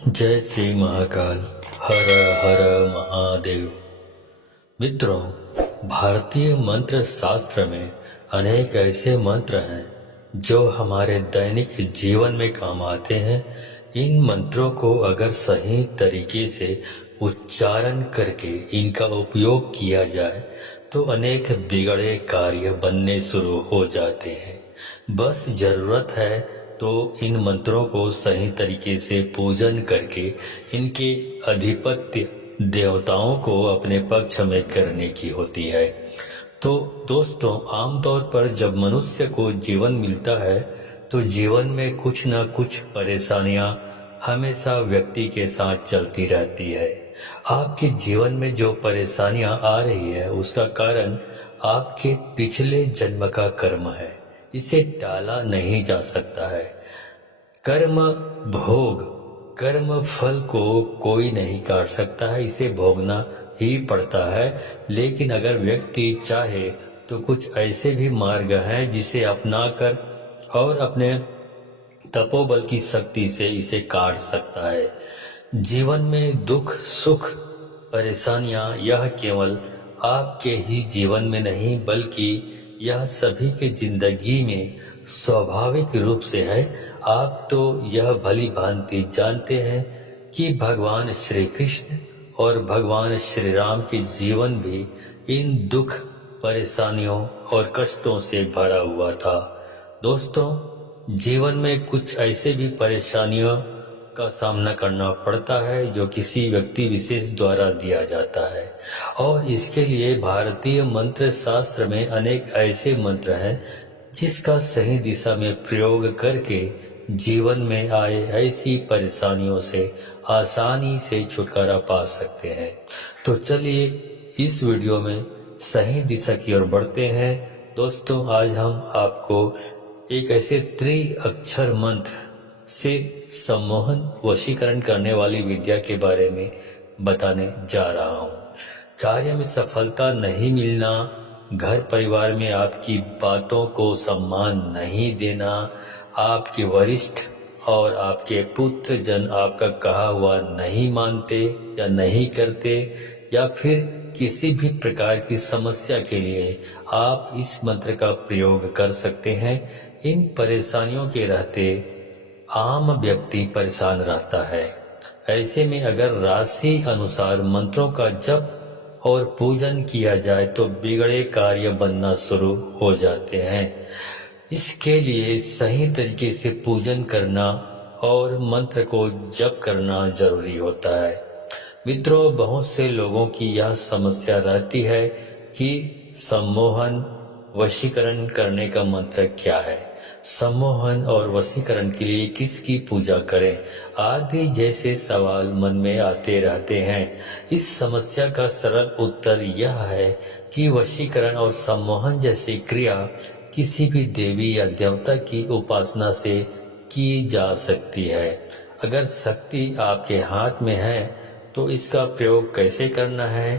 जय श्री महाकाल। हर हर महादेव। मित्रों, भारतीय मंत्र शास्त्र में अनेक ऐसे मंत्र हैं जो हमारे दैनिक जीवन में काम आते हैं। इन मंत्रों को अगर सही तरीके से उच्चारण करके इनका उपयोग किया जाए तो अनेक बिगड़े कार्य बनने शुरू हो जाते हैं। बस जरूरत है तो इन मंत्रों को सही तरीके से पूजन करके इनके अधिपत्य देवताओं को अपने पक्ष में करने की होती है। तो दोस्तों, आमतौर पर जब मनुष्य को जीवन मिलता है तो जीवन में कुछ न कुछ परेशानियां हमेशा व्यक्ति के साथ चलती रहती है। आपके जीवन में जो परेशानियां आ रही है उसका कारण आपके पिछले जन्म का कर्म है। इसे टाला नहीं जा सकता है। कर्म भोग, कर्म फल को कोई नहीं काट सकता है, इसे भोगना ही पड़ता है। लेकिन अगर व्यक्ति चाहे तो कुछ ऐसे भी मार्ग हैं जिसे अपनाकर और अपने तपोबल की शक्ति से इसे काट सकता है। जीवन में दुख सुख परेशानियां यह केवल आपके ही जीवन में नहीं बल्कि यह सभी के जिंदगी में स्वाभाविक रूप से है। आप तो यह भली भांति जानते हैं कि भगवान श्री कृष्ण और भगवान श्री राम के जीवन भी इन दुख परेशानियों और कष्टों से भरा हुआ था। दोस्तों, जीवन में कुछ ऐसे भी परेशानियों का सामना करना पड़ता है जो किसी व्यक्ति विशेष द्वारा दिया जाता है, और इसके लिए भारतीय मंत्र शास्त्र में अनेक ऐसे मंत्र हैं जिसका सही दिशा में प्रयोग करके जीवन में आए ऐसी परेशानियों से आसानी से छुटकारा पा सकते हैं। तो चलिए इस वीडियो में सही दिशा की ओर बढ़ते हैं। दोस्तों, आज हम आपको एक ऐसे त्रिअक्षर मंत्र से सम्मोहन वशीकरण करने वाली विद्या के बारे में बताने जा रहा हूँ। कार्य में सफलता नहीं मिलना, घर परिवार में आपकी बातों को सम्मान नहीं देना, आपके वरिष्ठ और आपके पुत्र जन आपका कहा हुआ नहीं मानते या नहीं करते, या फिर किसी भी प्रकार की समस्या के लिए आप इस मंत्र का प्रयोग कर सकते हैं। इन परेशानियों के रहते आम व्यक्ति परेशान रहता है। ऐसे में अगर राशि अनुसार मंत्रों का जप और पूजन किया जाए तो बिगड़े कार्य बनना शुरू हो जाते हैं। इसके लिए सही तरीके से पूजन करना और मंत्र को जप करना जरूरी होता है। मित्रों, बहुत से लोगों की यह समस्या रहती है कि सम्मोहन वशीकरण करने का मंत्र क्या है, सम्मोहन और वशीकरण के लिए किसकी पूजा करें आदि जैसे सवाल मन में आते रहते हैं। इस समस्या का सरल उत्तर यह है कि वशीकरण और सम्मोहन जैसी क्रिया किसी भी देवी या देवता की उपासना से की जा सकती है। अगर शक्ति आपके हाथ में है तो इसका प्रयोग कैसे करना है,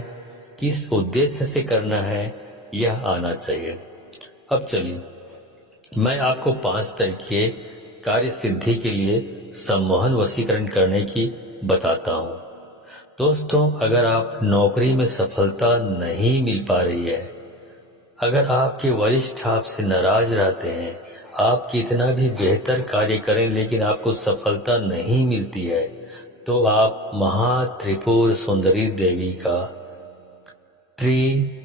किस उद्देश्य से करना है, यह आना चाहिए। अब चलिए मैं आपको 5 तरीके कार्य सिद्धि के लिए सम्मोहन वशीकरण करने की बताता हूँ। दोस्तों, अगर आप नौकरी में सफलता नहीं मिल पा रही है, अगर आपके वरिष्ठ आपसे नाराज रहते हैं, आप कितना भी बेहतर कार्य करें लेकिन आपको सफलता नहीं मिलती है, तो आप महात्रिपुर सुंदरी देवी का त्रि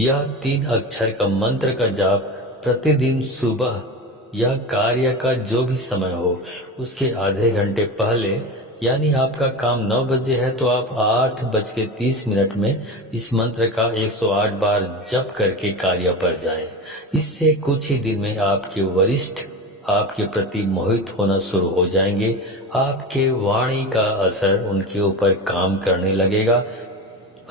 यह 3 अक्षर का मंत्र का जाप प्रतिदिन सुबह या कार्य का जो भी समय हो उसके आधे घंटे पहले, यानी आपका काम 9 बजे है तो आप 8:30 में इस मंत्र का 108 बार जप करके कार्य पर जाएं। इससे कुछ ही दिन में आपके वरिष्ठ आपके प्रति मोहित होना शुरू हो जाएंगे। आपके वाणी का असर उनके ऊपर काम करने लगेगा।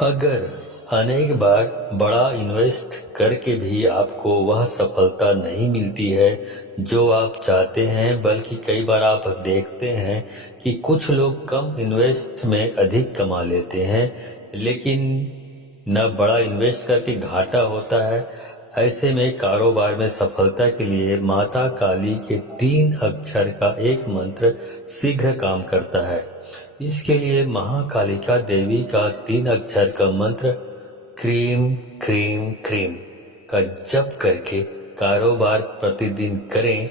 अगर अनेक बार बड़ा इन्वेस्ट करके भी आपको वह सफलता नहीं मिलती है जो आप चाहते हैं, बल्कि कई बार आप देखते हैं कि कुछ लोग कम इन्वेस्ट में अधिक कमा लेते हैं, लेकिन न बड़ा इन्वेस्ट करके घाटा होता है। ऐसे में कारोबार में सफलता के लिए माता काली के 3 अक्षर का एक मंत्र शीघ्र काम करता है। इसके लिए महाकालिका देवी का 3 अक्षर का मंत्र क्रीम क्रीम क्रीम का जप करके कारोबार प्रतिदिन करें।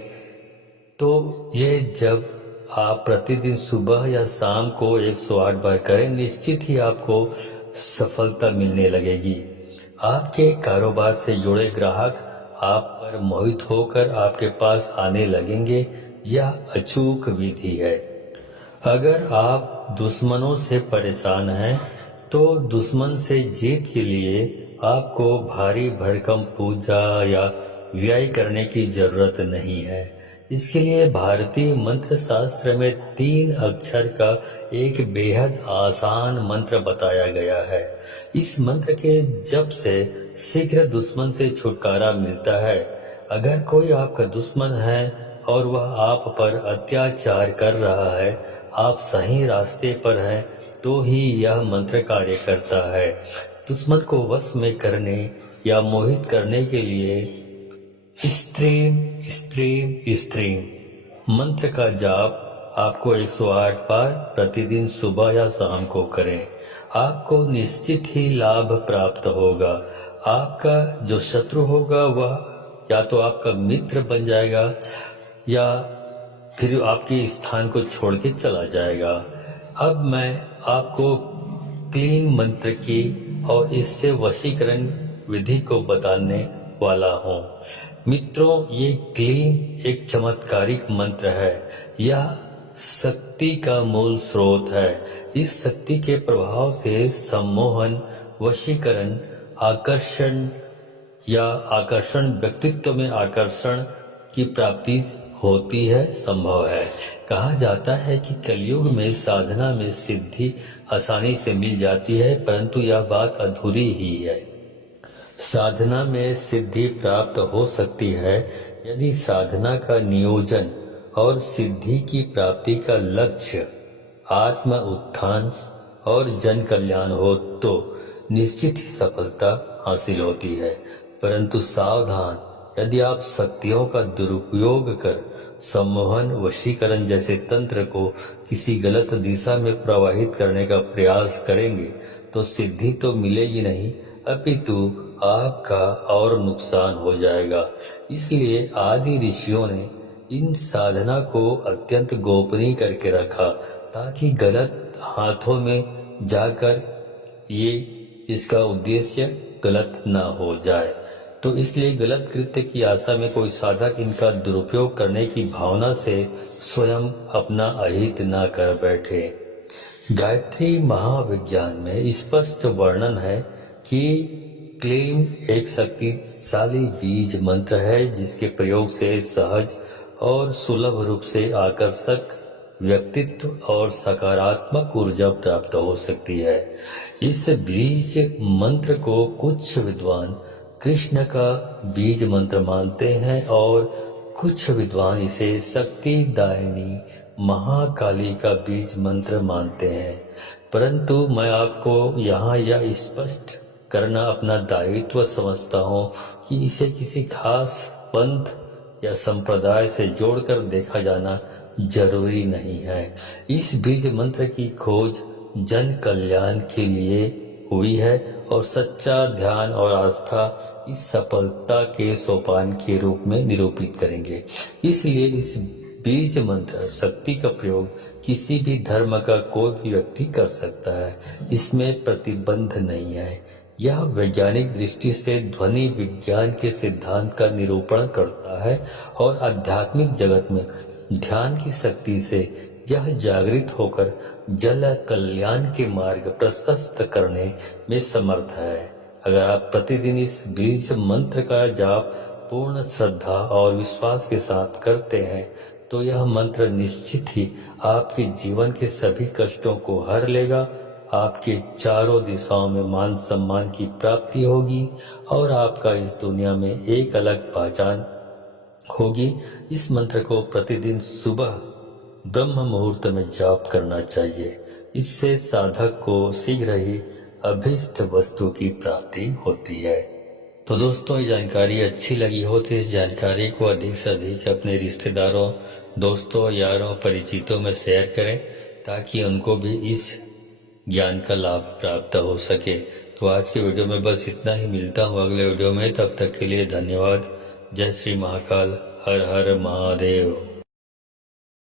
तो ये जब आप प्रतिदिन सुबह या शाम को 108 बार करें, निश्चित ही आपको सफलता मिलने लगेगी। आपके कारोबार से जुड़े ग्राहक आप पर मोहित होकर आपके पास आने लगेंगे। यह अचूक विधि है। अगर आप दुश्मनों से परेशान हैं तो दुश्मन से जीत के लिए आपको भारी भरकम पूजा या व्यय करने की जरूरत नहीं है। इसके लिए भारतीय मंत्र शास्त्र में 3 अक्षर का एक बेहद आसान मंत्र बताया गया है। इस मंत्र के जप से शीघ्र दुश्मन से छुटकारा मिलता है। अगर कोई आपका दुश्मन है और वह आप पर अत्याचार कर रहा है, आप सही रास्ते पर हैं तो ही यह मंत्र कार्य करता है। दुश्मन को वश में करने या मोहित करने के लिए स्त्रीम स्त्रीम स्त्रीम मंत्र का जाप आपको 108 बार प्रतिदिन सुबह या शाम को करें। आपको निश्चित ही लाभ प्राप्त होगा। आपका जो शत्रु होगा वह या तो आपका मित्र बन जाएगा या फिर आपके स्थान को छोड़ के चला जाएगा। अब मैं आपको क्लीन मंत्र की और इससे वशीकरण विधि को बताने वाला हूँ। मित्रों, ये क्लीन एक चमत्कारिक मंत्र है। यह शक्ति का मूल स्रोत है। इस शक्ति के प्रभाव से सम्मोहन, वशीकरण, आकर्षण या आकर्षण, व्यक्तित्व में आकर्षण की प्राप्ति होती है, संभव है। कहा जाता है कि कलयुग में साधना में सिद्धि आसानी से मिल जाती है, परंतु यह बात अधूरी ही है। साधना में सिद्धि प्राप्त हो सकती है यदि साधना का नियोजन और सिद्धि की प्राप्ति का लक्ष्य आत्म उत्थान और जन कल्याण हो तो निश्चित ही सफलता हासिल होती है। परंतु सावधान, यदि आप शक्तियों का दुरुपयोग कर सम्मोहन, वशीकरण जैसे तंत्र को किसी गलत दिशा में प्रवाहित करने का प्रयास करेंगे तो सिद्धि तो मिलेगी नहीं, अपितु आपका और नुकसान हो जाएगा। इसलिए आदि ऋषियों ने इन साधना को अत्यंत गोपनीय करके रखा ताकि गलत हाथों में जाकर ये इसका उद्देश्य गलत ना हो जाए। तो इसलिए गलत कृत्य की आशा में कोई साधक इनका दुरुपयोग करने की भावना से स्वयं अपना अहित ना कर बैठे। गायत्री महाविज्ञान में स्पष्ट वर्णन है कि क्लीम एक शक्तिशाली बीज मंत्र है जिसके प्रयोग से सहज और सुलभ रूप से आकर्षक व्यक्तित्व और सकारात्मक ऊर्जा प्राप्त हो सकती है। इस बीज मंत्र को कुछ विद्वान कृष्ण का बीज मंत्र मानते हैं और कुछ विद्वान इसे शक्तिदायिनी महाकाली का बीज मंत्र मानते हैं। परंतु मैं आपको यहाँ यह स्पष्ट करना अपना दायित्व समझता हूँ कि इसे किसी खास पंथ या संप्रदाय से जोड़कर देखा जाना जरूरी नहीं है। इस बीज मंत्र की खोज जन कल्याण के लिए हुई है और सच्चा ध्यान और आस्था इस सफलता के सोपान के रूप में निरूपित करेंगे। इसलिए इस बीज मंत्र शक्ति का प्रयोग किसी भी धर्म का कोई भी व्यक्ति कर सकता है। इसमें प्रतिबंध नहीं है। यह वैज्ञानिक दृष्टि से ध्वनि विज्ञान के सिद्धांत का निरूपण करता है और आध्यात्मिक जगत में ध्यान की शक्ति से यह जागृत होकर जन कल्याण के मार्ग प्रशस्त करने में समर्थ है। अगर आप प्रतिदिन इस बीज मंत्र का जाप पूर्ण श्रद्धा और विश्वास के साथ करते हैं तो यह मंत्र निश्चित ही आपके जीवन के सभी कष्टों को हर लेगा। आपके चारों दिशाओं में मान सम्मान की प्राप्ति होगी और आपका इस दुनिया में एक अलग पहचान होगी। इस मंत्र को प्रतिदिन सुबह ब्रह्म मुहूर्त में जाप करना चाहिए। इससे साधक को शीघ्र ही अभीष्ट वस्तु की प्राप्ति होती है। तो दोस्तों, ये जानकारी अच्छी लगी हो तो इस जानकारी को अधिक से अधिक अपने रिश्तेदारों, दोस्तों, यारों, परिचितों में शेयर करें ताकि उनको भी इस ज्ञान का लाभ प्राप्त हो सके। तो आज की वीडियो में बस इतना ही। मिलता हूँ अगले वीडियो में, तब तक के लिए धन्यवाद। जय श्री महाकाल। हर हर महादेव।